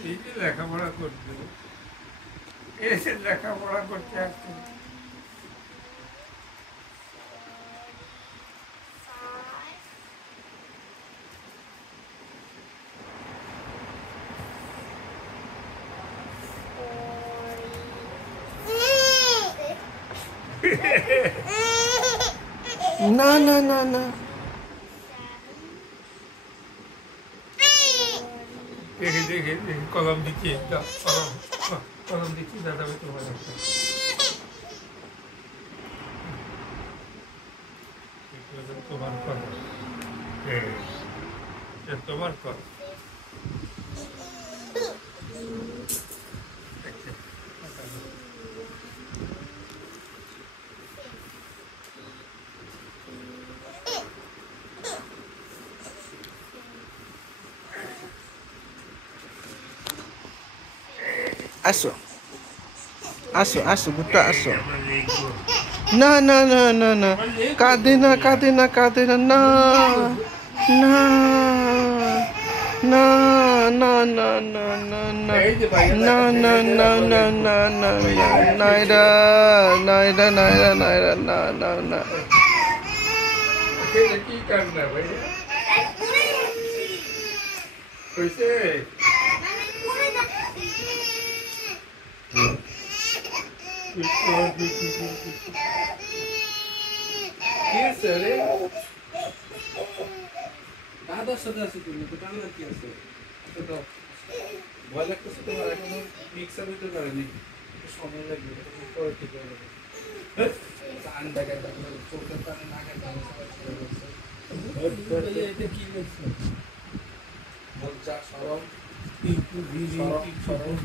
এই যে লেখাপড়া করতে এসে লেখাপড়া করতে আসতো না না না না দেখে দেখে দেখে কলম দিচ্ছি কলম কলম দিচ্ছি দাদা ভাই তোমার একটা তোমার কলম তোমার কলম আসো আসো আসো বুটা আসো না না না না না কাঁদে না কাঁদে না কাঁদে না না না না না না না না না না না না না না না নাইরা নাইরা নাইরা নাইরা না না না কি কান্না ভাই হয়েছে দাদার সাথে আছে তুমি তো কান্না কি আছে ভয় লাগতেছে তোমার এখনো মিক্সার হইতে পারেনি সময় লাগবে পরে ঠিক হয়ে যাবে কান দেখা চোখের কানে নাকের কানে এটা কি বলছো লজ্জা সরম সরম